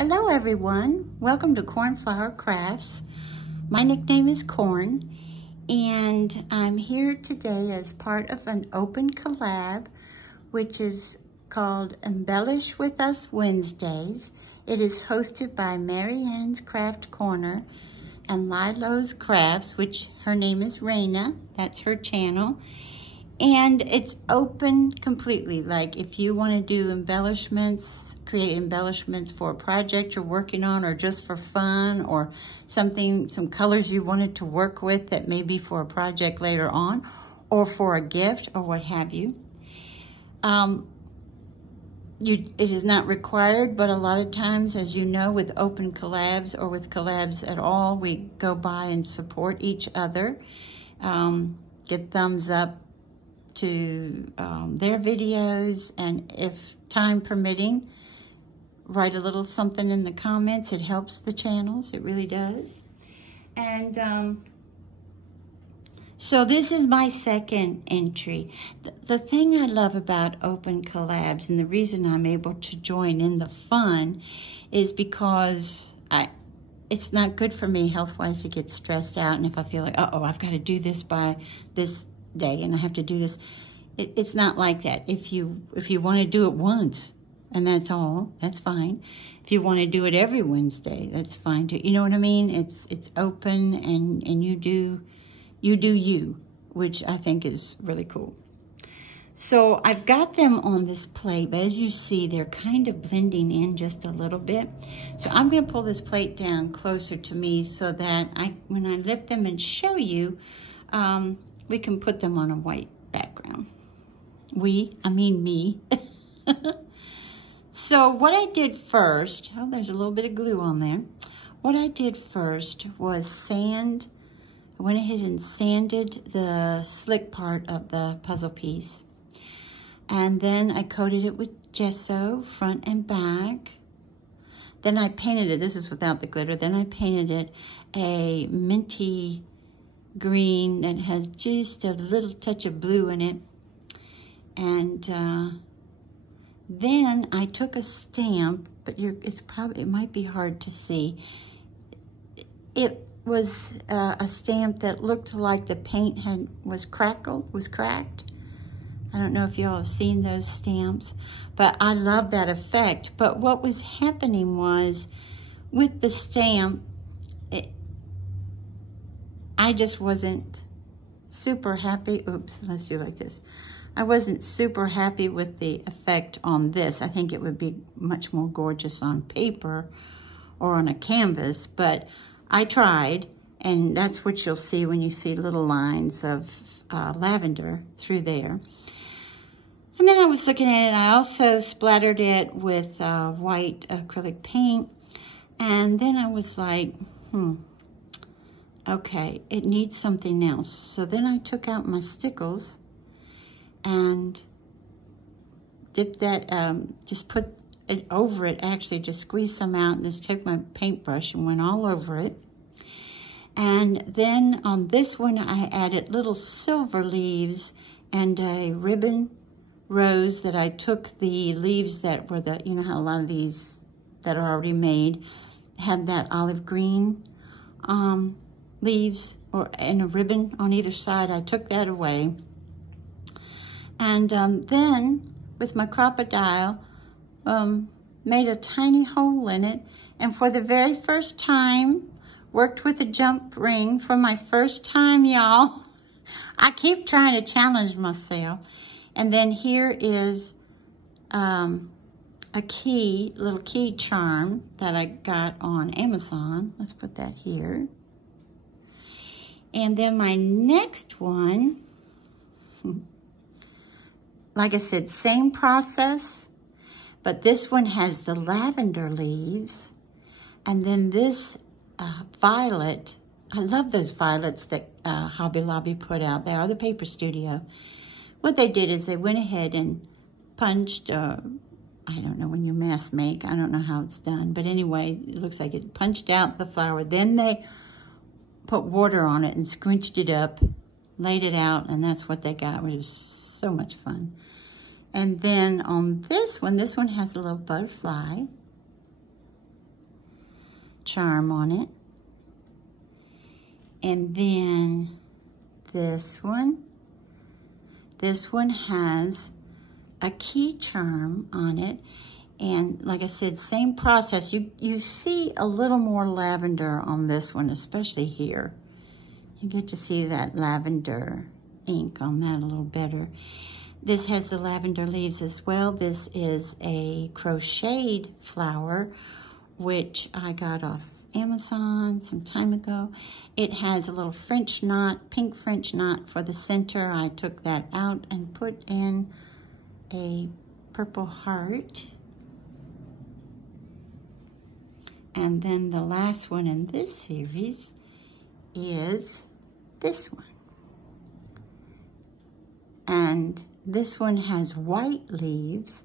Hello everyone, welcome to Cornflower Crafts. My nickname is Corn, and I'm here today as part of an open collab, which is called Embellish With Us Wednesdays. It is hosted by Mary Ann's Craft Corner and Lilo's Crafts, which her name is Raina, that's her channel. And it's open completely, like if you want to do embellishments, create embellishments for a project you're working on, or just for fun, or something, some colors you wanted to work with that may be for a project later on, or for a gift, or what have you. It is not required, but a lot of times, as you know, with open collabs or with collabs at all, we go by and support each other, give thumbs up to their videos, and if time permitting, write a little something in the comments. It helps the channels, it really does. And so this is my second entry. The thing I love about open collabs, and the reason I'm able to join in the fun, is because it's not good for me health-wise to get stressed out, and if I feel like, uh-oh, I've got to do this by this day, and I have to do this. It's not like that. If you want to do it once, and that's all, that's fine. If you want to do it every Wednesday, that's fine too. You know what I mean? It's open, and you do you, which I think is really cool. So I've got them on this plate, but as you see, they're kind of blending in just a little bit. So I'm going to pull this plate down closer to me so that when I lift them and show you, we can put them on a white background. I mean me. So what I did first, oh, there's a little bit of glue on there. What I did first was sand. I went ahead and sanded the slick part of the puzzle piece. And then I coated it with gesso, front and back. Then I painted it, this is without the glitter, then I painted it a minty green that has just a little touch of blue in it. And then I took a stamp, but it might be hard to see. It was a stamp that looked like the paint was cracked. I don't know if y'all have seen those stamps, but I love that effect. But what was happening was, with the stamp, I just wasn't super happy. Oops, let's do like this. I wasn't super happy with the effect on this. I think it would be much more gorgeous on paper or on a canvas, but I tried, and that's what you'll see when you see little lines of lavender through there. And then I was looking at it, I also splattered it with white acrylic paint, and then I was like, okay, it needs something else. So then I took out my stickles and dipped that, just put it over it, actually just squeezed some out, and just took my paintbrush and went all over it. And then on this one, I added little silver leaves and a ribbon rose that I took the leaves that were you know how a lot of these that are already made have that olive green leaves and a ribbon on either side. I took that away. And then with my crocodile, made a tiny hole in it, and for the very first time, worked with a jump ring for my first time, y'all. I keep trying to challenge myself. And then here is a little key charm that I got on Amazon. Let's put that here. And then my next one, like I said, same process, but this one has the lavender leaves. And then this violet, I love those violets that Hobby Lobby put out. They are the Paper Studio. What they did is they went ahead and punched, I don't know, when you mass make, I don't know how it's done, but anyway, it looks like it punched out the flower. Then they put water on it and scrunched it up, laid it out, and that's what they got, which is so much fun. And then on this one has a little butterfly. charm on it. And then this one has a key charm on it. And like I said, same process. You see a little more lavender on this one, especially here. You get to see that lavender ink on that a little better. This has the lavender leaves as well. This is a crocheted flower, which I got off Amazon some time ago. It has a little French knot, pink French knot for the center. I took that out and put in a purple heart. And then the last one in this series is this one. And this one has white leaves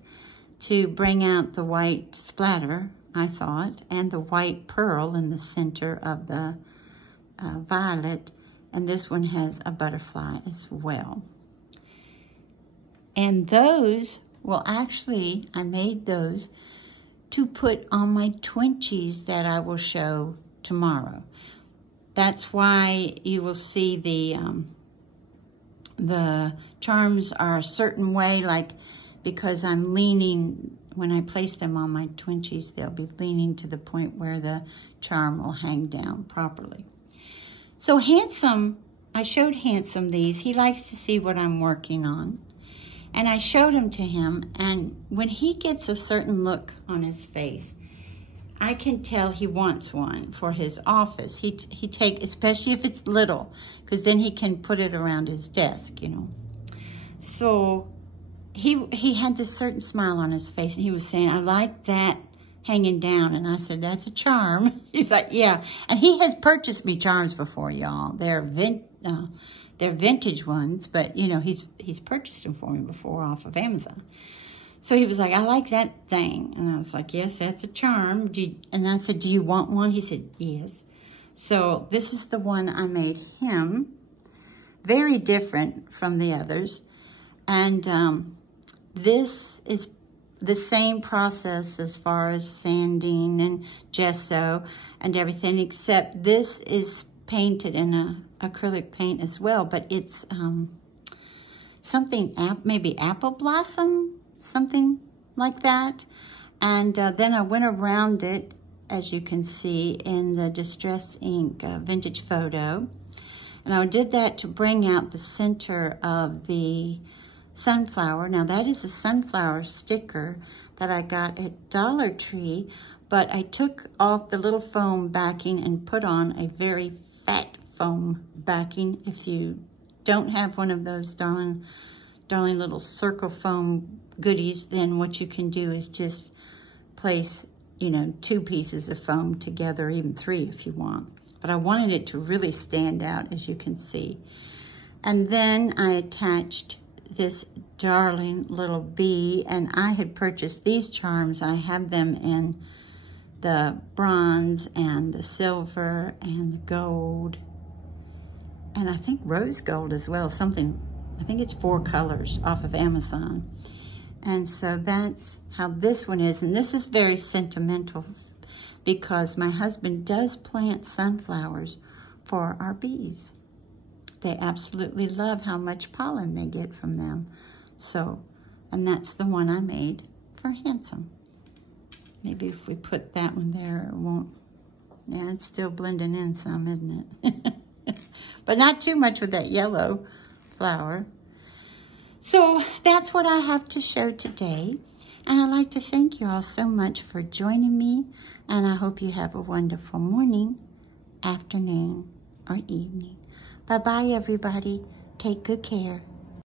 to bring out the white splatter, I thought, and the white pearl in the center of the violet. And this one has a butterfly as well. And those, well, actually, I made those to put on my twinchies that I will show tomorrow. That's why you will see the charms are a certain way, like, because I'm leaning, when I place them on my twinchies, they'll be leaning to the point where the charm will hang down properly. So Handsome, I showed Handsome these. He likes to see what I'm working on. And I showed them to him, and when he gets a certain look on his face, I can tell he wants one for his office. He take, especially if it's little, because then he can put it around his desk, you know. So he had this certain smile on his face, and he was saying, I like that hanging down. And I said, that's a charm. He's like, yeah. And he has purchased me charms before, y'all. They're vintage ones, but you know, he's purchased them for me before off of Amazon. So he was like, I like that thing. And I was like, yes, that's a charm. And I said, do you want one? He said, yes. So this is the one I made him. Very different from the others. And this is the same process as far as sanding and gesso and everything, except this is painted in a acrylic paint as well, but it's something, maybe apple blossom, something like that. And then I went around it, as you can see, in the Distress Ink Vintage Photo. And I did that to bring out the center of the sunflower. Now that is a sunflower sticker that I got at Dollar Tree, but I took off the little foam backing and put on a very fat foam backing. If you don't have one of those darling little circle foam goodies, then what you can do is just place, you know, 2 pieces of foam together, even 3 if you want. But I wanted it to really stand out, as you can see. And then I attached this darling little bee, and I had purchased these charms. I have them in the bronze and the silver and the gold, and I think rose gold as well, something, I think it's 4 colors off of Amazon. And so that's how this one is. And this is very sentimental because my husband does plant sunflowers for our bees. They absolutely love how much pollen they get from them. So, and that's the one I made for Handsome. Maybe if we put that one there, it won't, yeah, it's still blending in some, isn't it? But not too much with that yellow flower. So that's what I have to show today. And I'd like to thank you all so much for joining me. And I hope you have a wonderful morning, afternoon, or evening. Bye-bye, everybody. Take good care.